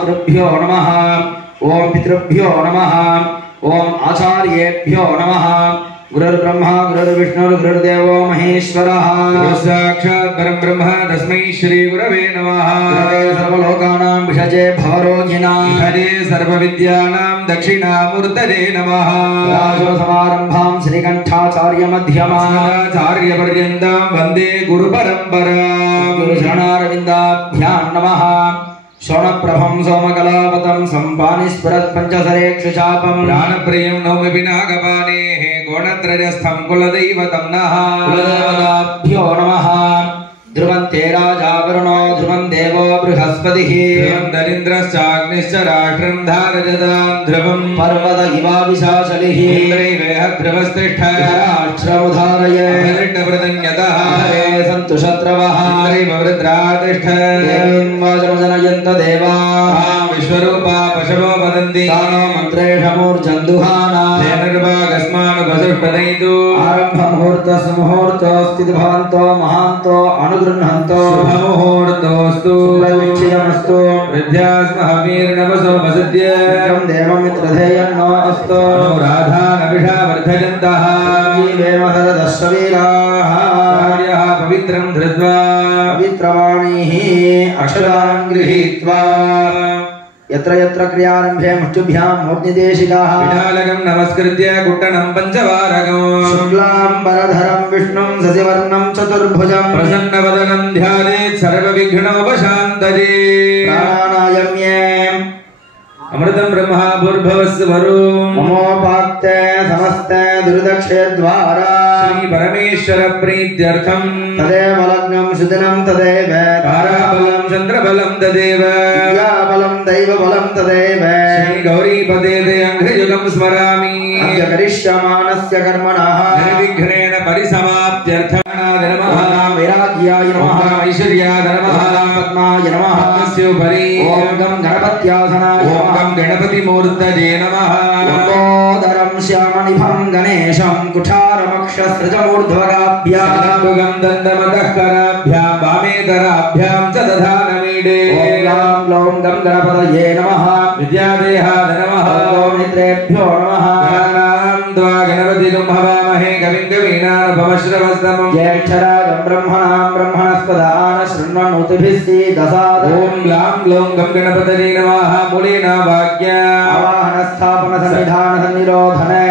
मातृभ्यो नमः ओम पितृभ्यो नमः ओम आचार्येभ्यो नमः गुरुर्ब्रह्मा गुरुर्विष्णु गुरुर्देवो महेश्वरः साक्षात् परब्रह्म तस्मै श्री गुरवे नमः सर्वलोकानां विषजे भवरोगिणां हरे सर्वविद्यानां दक्षिणामूर्तये नमः समारम्भां श्रीकण्ठाचार्य मध्यमाम् आचार्यपर्यन्तां वन्दे गुरुपरम्परां गुरुचरणारविन्दाभ्यां नमः शोणप्रभं सोमकलावतं सम्पानिस्फुरत् पञ्चसरेक्षुचापं प्राणप्रियं नौमि पिनाकपाणेः गोणत्रयस्थं कुलदैवतं नः कुलदेवताभ्यो नमः ध्रुवन्ते राजा वरुणो ध्रुवं देवो बृहस्पतिः दरिन्द्रश्चाग्निश्च राष्ट्रं धारयतां ध्रुवं पर्वत इवाविशाचलिः इन्द्रैवेह ध्रुवस्तिष्ठ राष्ट्रमुधारयेत्प्रदन्यतः हरे सन्तु शत्रवः इन्द्रैव वृद्रातिष्ठ देवीं वाचमजनयन्त देवाः विश्वरूपा पशवो वदन्ति तानो मन्त्रेषमूर्जन्दुहाना तेनर्वागस्मानुपसुष्पदयितु आरम्भमुहूर्तस्य मुहूर्तोऽस्ति भवन्तो महान्तो अनुगृह्णन्तो शुभमुहूर्तोऽस्तु प्रवीक्षितमस्तु विद्यास्महवीर्नवसो वसद्य देवमित्रधेयन्नो अस्तु राधानभिषा वर्धयन्तः जीवेम सरदश्रवीराः पवित्रं धृत्वा पवित्रवाणीः अक्षरान् गृहीत्वा यत्र यत्र क्रियारम्भे मुष्टिभ्यां मूर्तिदेशिकाः विडालकं नमस्कृत्य कुट्टनं पञ्चवारकं शुक्लाम्बरधरं विष्णुं शशिवर्णं चतुर्भुजं प्रसन्नवदनं ध्यायेत् सर्वविघ्नोपशान्तये प्राणायाम्ये अमृतं ब्रह्मा भूर्भुवस्सु वरुं ममोपात्ते समस्ते दुर्दक्षेद्वारा श्री परमेश्वर प्रीत्यर्थं तदेव लग्नं सुदिनं तदेव ताराबलं चन्द्रबलं तदेव विद्याबलं दैवबलं तदेव श्री गौरीपदे अङ्घ्रियुगं स्मरामि अद्य करिष्यमाणस्य कर्मणः निर्विघ्नेन परिसमाप्त्यर्थं नमः वैराग्याय नमः ऐश्वर्याय नमः पद्माय नमः तस्योपरि ॐ गं गणपत्यासनाय ॐ गं गणपतिमूर्तये नमः लम्बोदरं श्यामनिभं गणेशं कुठारमक्षसृजमूर्ध्वराभ्यां गं दन्तमदःकराभ्यां वामेतराभ्यां च दधानमीडे ॐ लां लौं गं गणपतये नमः विद्यादेहाय नमः ॐ नेत्रेभ्यो नमः गणानां त्वा गणपतिं हवामहे कविं कवीनानुपमश्रवस्तमं ज्येष्ठराजं ब्रह्मणां ब्रह्मणस्पदान शृण्वन्नोतिभिः सीदसाद ॐ ग्लां ग्लौं गं गणपतये नमः मूलेना वाक्या आवाहनस्थापन सन्निधान सन्निरोधने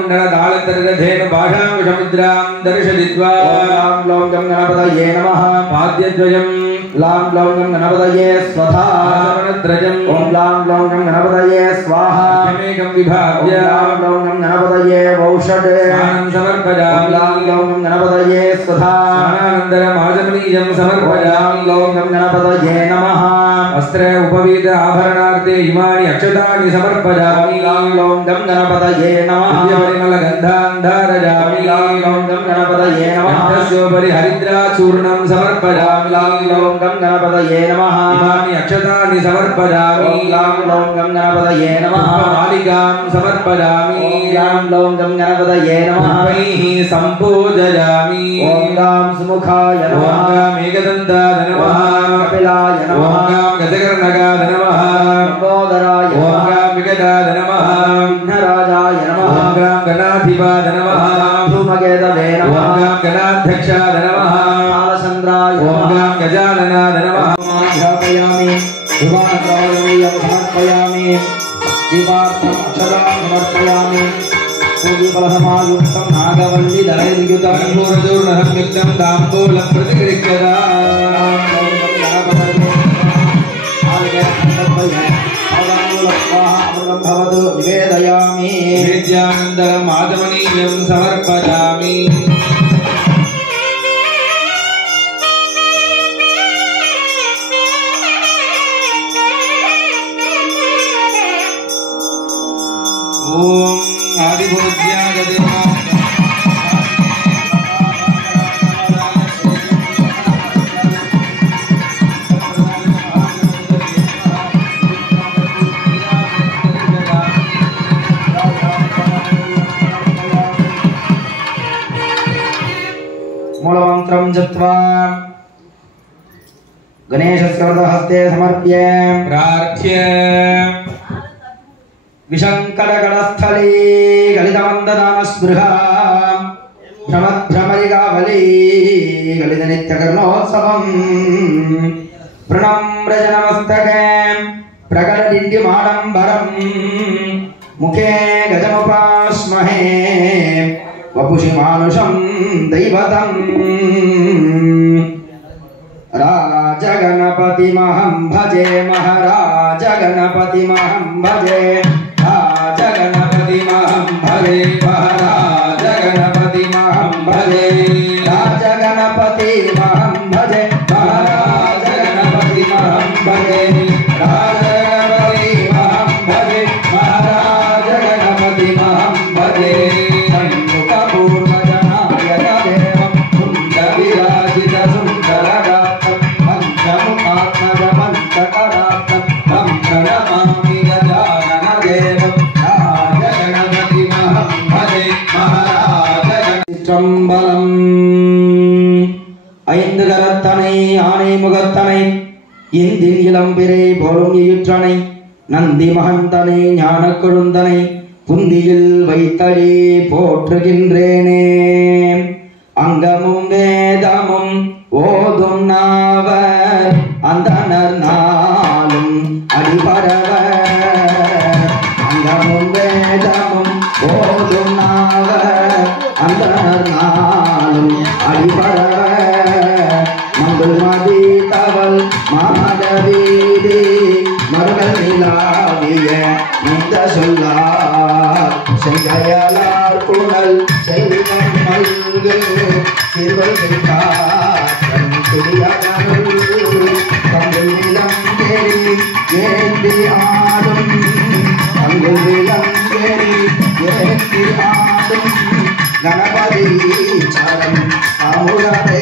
बन्धनापकुण्डलतालतरधेन भाषामुषमुद्रां दर्शयित्वा लां लौं गं गणपतये नमः पाद्यद्वयं लां लौं गं गणपतये स्वधा समनत्रयं ॐ लां लौं गं गणपतये स्वाहा एकं विभाव्य लां लौं गं गणपतये वौषटे स्नानं समर्पयामि लां लौं गं गणपतये स्वधा स्नानानन्तरम् आचमनीयं लां समर्पयामि लौं गं गणपतये नमः वस्त्र उपवीत आभरणार्थे इमानि अक्षतानि समर्पयामि लां लौं गं गणपतये नमः दिव्यपरिमलगन्धान् धारयामि लां लौं गं गणपतये नमः कण्ठस्योपरि हरिद्राचूर्णं समर्पयामि लां लौं गं गणपतये नमः इमानि अक्षतानि समर्पयामि लां लौं गं गणपतये नमः मालिकां समर्पयामि लां लौं गं गणपतये नमः पुष्पैः सम्पूजयामि ॐ गां सुमुखाय ॐ नमः गां एकदन्ताय नमः कपिलाय ॐ नमः गां गजकर्णकाय नमः लम्बोदराय ॐ नमः गां विकटाय नमः विघ्नराजाय ॐ नमः गां गणाधिपाय नमः धूमकेतवे ॐ नमः गां गणाध्यक्षाय नमः कालचन्द्राय ॐ नमः गां गजाननाय नमः ध्यापयामि ध्रुवाणद्रव्यं समर्पयामि दीपार्थम् अक्षतां समर्पयामि पूजीफलसमायुक्तं नागवल्लिदलैर्युतं पूर्णचूर्णसंयुक्तं ताम्बूलं प्रतिगृह्यता निवेदयामि विद्यानन्तरम् आचमनीयं समर्पयामि ॐ आदिभूत्याय देवाय मूलमन्त्रं जप्त्वा गणेशस्य वरदहस्ते समर्प्य प्रार्थ्य विशङ्कटकटस्थले गलितमन्ददानस्पृहा भ्रमरिकावली गलितनित्यकर्णोत्सवम् प्रणम्रजनमस्तके प्रकटदिण्ड्यमाडम्बरम् मुखे गजमुपास्महे वपुषि मानुषं दैवतम् राजगणपतिमहं भजे महाराजगणपतिमहं भजे राजगणपतिमहं भजे महाराजगणपतिमहं भजे राजगणपतिमहं भजे महाराजगणपतिमहं भजे राजगणपतिमहं भजे महाराजगणपतिमहं भजे ஐந்து கரத்தனை ஆனை முகத்தனை இந்தின் இளம்பிரை போலும் ஈற்றனை நந்தி மகந்தனை ஞான கொழுந்தனை புந்தியில் வைத்தடி போற்றுகின்றேனே அங்கமும் வேதமும் ஓதும் நாவர் அந்தனர் நாளும் அடிபரவர் அங்கமும் வேதமும் ஓதும் நாவர் அந்தனர் நாளும் அடிபரவர் மங்கள் மதி தவல் மாதவீதி மருகல் நிலாவிய நிந்த சொல்லார் செங்கயலார் புனல் செல்வம் மல்கு சிறுவல் காற்றன் குடியகனுள் தங்கள் நிலம் தேடி ஏந்தி ஆடும் தங்கள் நிலம் தேடி ஏந்தி ஆடும் गणपति चरण अमुदे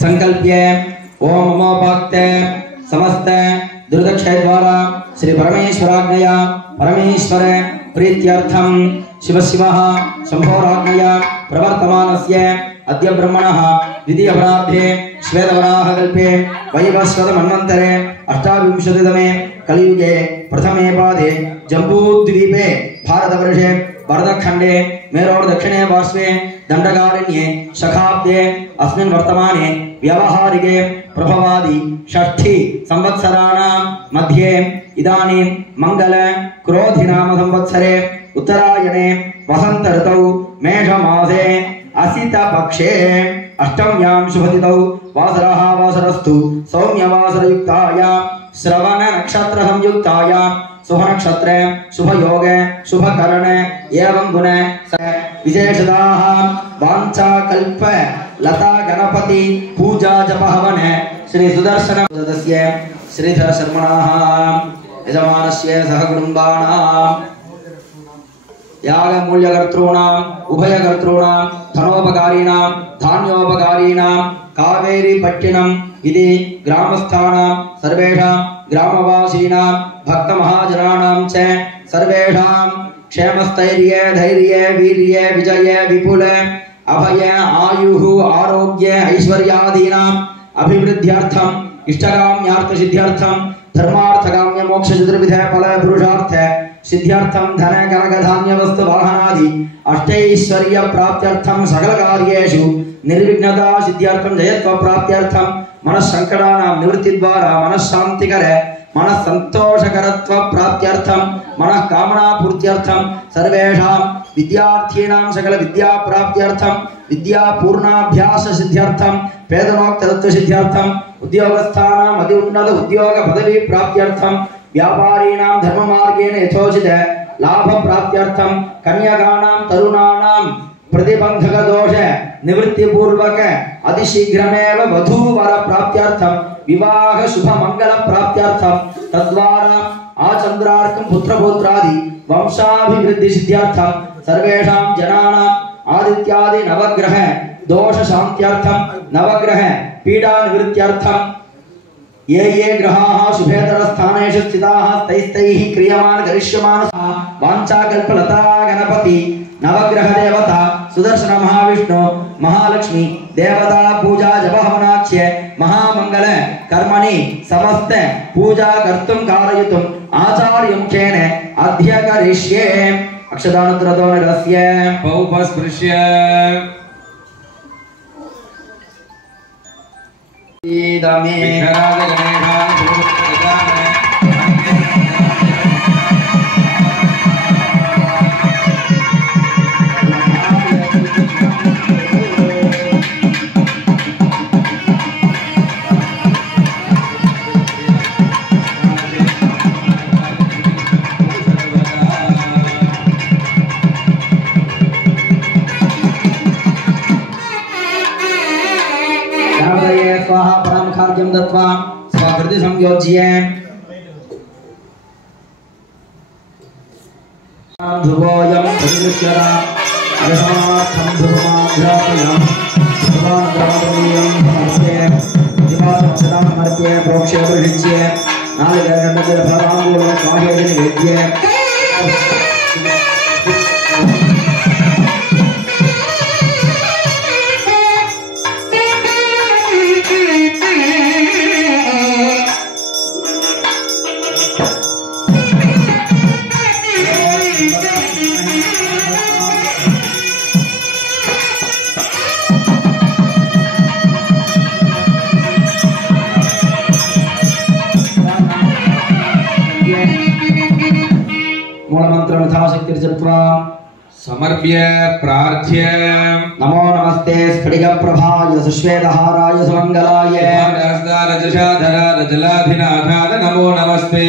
संकल्प्य ओम ममोपाक्त समस्त दुर्दक्षय द्वारा श्री परमेश्वराज्ञया परमेश्वर प्रीत्यर्थम शिव शिवः शंभोराज्ञया प्रवर्तमानस्य अद्य ब्रह्मणः द्वितीय अपराधे श्वेतवराहकल्पे वैवस्वत मन्वन्तरे अष्टाविंशतितमे कलियुगे प्रथमे पादे जम्बूद्वीपे भारतवर्षे भरतखण्डे मेरोड दक्षिणे पार्श्वे दण्डकारण्ये शखाब्दे अस्मिन् वर्तमाने व्यावहारिके प्रभवादि षष्ठी संवत्सराणां मध्ये इदानीं मंगल क्रोधिनाम संवत्सरे उत्तरायणे वसंत ऋतौ मेषमासे असित पक्षे अष्टम्यां शुभतिथौ वासरः वासरस्तु सौम्यवासरयुक्तायां श्रवण नक्षत्र संयुक्तायां शुभ नक्षत्र शुभ योग शुभ करण एवं गुण विशेषदाः वाञ्छा कल्प लता गणपति पूजा जप हवन श्री सुदर्शन सदस्य श्रीधर शर्मणः यजमानस्य सह कुटुम्बानां याग मूल्यकर्तॄणां उभयकर्तॄणां धनोपकारीणां धान्योपकारीणां कावेरी पट्टिनम् इति ग्रामस्थानां सर्वेषां ग्रामवासीनां भक्तमहाजनानां च सर्वेषां क्षेमस्थैर्य धैर्य वीर्य विजय विपुल अभय आयुः आरोग्य ऐश्वर्यादीनां अभिवृद्ध्यर्थम् इष्टकाम्यार्थ सिद्ध्यर्थं धर्मार्थकाम्य मोक्ष चतुर्विध फल पुरुषार्थ सिद्ध्यर्थं धन कनक धान्य वस्तु वाहनादि अष्टैश्वर्य प्राप्त्यर्थं सकल कार्येषु निर्विघ्नता सिद्ध्यर्थं जयत्व प्राप्त्यर्थं मनः संकटानां निवृत्ति द्वारा मनः शांतिकर मनः संतोषकरत्व प्राप्त्यर्थं मनः कामना पूर्त्यर्थं सर्वेषां विद्यार्थीनां सकल विद्या प्राप्त्यर्थं विद्या पूर्णाभ्यास सिद्ध्यर्थं वेदनोक्त तत्व सिद्ध्यर्थं उद्योगस्थानां अति उन्नत उद्योग पदवी प्राप्त्यर्थं व्यापारीणां धर्म मार्गेण यथोचित लाभ प्राप्त्यर्थं कन्यकानां तरुणानां प्रतिबंधक दोष निवृत्ति पूर्वक अतिशीघ्रमेव वधूवर प्राप्त्यर्थं विवाह शुभ मंगल प्राप्त्यर्थं तद्वारा आचंद्रार्कं पुत्रपुत्रादि वंशाभिवृद्धि सिद्ध्यर्थं सर्वेषां जनानां आदित्यादि नवग्रह दोष शांत्यर्थं नवग्रह पीडा निवृत्त्यर्थं ये ग्रहाः शुभेतर स्थानेषु स्थिताः तैस्तैः क्रियमाण करिष्यमाण वाञ्छाकल्पलता गणपति नवग्रह देवता सुदर्शन महाविष्णु महालक्ष्मी देवता पूजा जपहवनाख्य महामंगल कर्मणि समस्त पूजा कर्तुं कारयितुम् आचार्य मुखेन अद्य करिष्ये अक्षदानत्रतो निरस्य पौपस्पृश्य ईदमे विघ्नराज गणेशाय सुरगजानने स्वाहा परम खाद्यं दत्वा स्वाकृति संयोज्य ध्रुवोऽयं परिदृश्यता अरसार्थं ध्रुवमाध्यापयं ध्रुवानन्द्रमण्डलीयं समर्प्य दिवासमक्षतां समर्प्य प्रोक्ष्य परिषिच्य नालिकेरण्डजलफलाङ्गूलं स्वाहेति निवेद्य मूलमंत्र यथाशक्ति जप्त्वा समर्प्य प्रार्थ्य नमो नमस्ते स्फटिकप्रभाय सुश्वेतहाराय सुमंगलाय जलाधिनाथाय नमो नमस्ते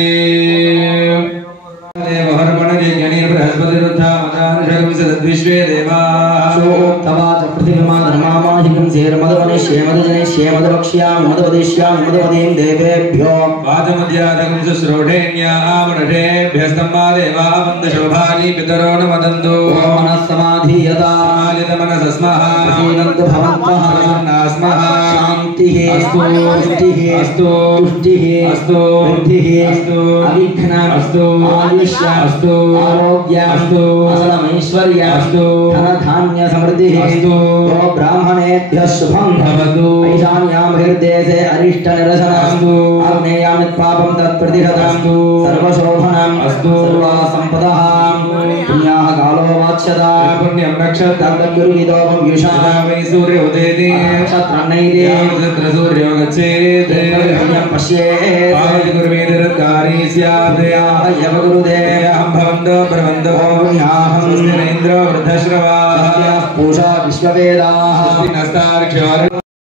देवहर्मणे ज्ञानीर बृहस्पतिरुद्धा मदानुषगमिषद्विश्वे देवाः तवाच पृथिवीमा धर्मामाहिकं सेर्मदवनिष्ये मदजनिष्ये मदवक्ष्यामि मदवदिष्यामि मदवदीं देवेभ्यो वाजमध्यादकं सुश्रोढेन्यामृषेभ्यस्तम्मा देवा वन्दशोभानि पितरो न वदन्तु मनः समाधीयता समालितमनसस्मः प्रसीदन्तु भवन्तः प्रसन्नास्मः शान्तिः अस्तु पुष्टिः अस्तु तुष्टिः अस्तु वृद्धिः अस्तु अविघ्नम् अस्तु आयुष्य अस्तु आरोग्य अस्तु असलमैश्वर्य अस्तु धनधान्य समृद्धिः अस्तु ब्राह्मणेभ्यः शुभं भवतु ईशान्यां हृदेशे अरिष्ट निरसनम् अस्तु आग्नेयामित् पापं तत्प्रतिहतम् अस्तु सर्वशोभनम् अस्तु सर्वा सम्पदः पुण्याः कालो वाच्यता पुण्यं रक्षत तद्गुरुविदो भव्युषा वै सूर्य उदेति नक्षत्रन्नैते तत्र सूर्यो गच्छेत् पुण्यं पश्येत् पावति गुरुवेदरत्कारी स्यात् यव गुरुदेव अहं भवन्तो ब्रवन्तो पुण्याहं स्वस्ति न इन्द्रो वृद्धश्रवाः पूषा विश्ववेदाः स्वस्ति नस्तार्क्ष्यो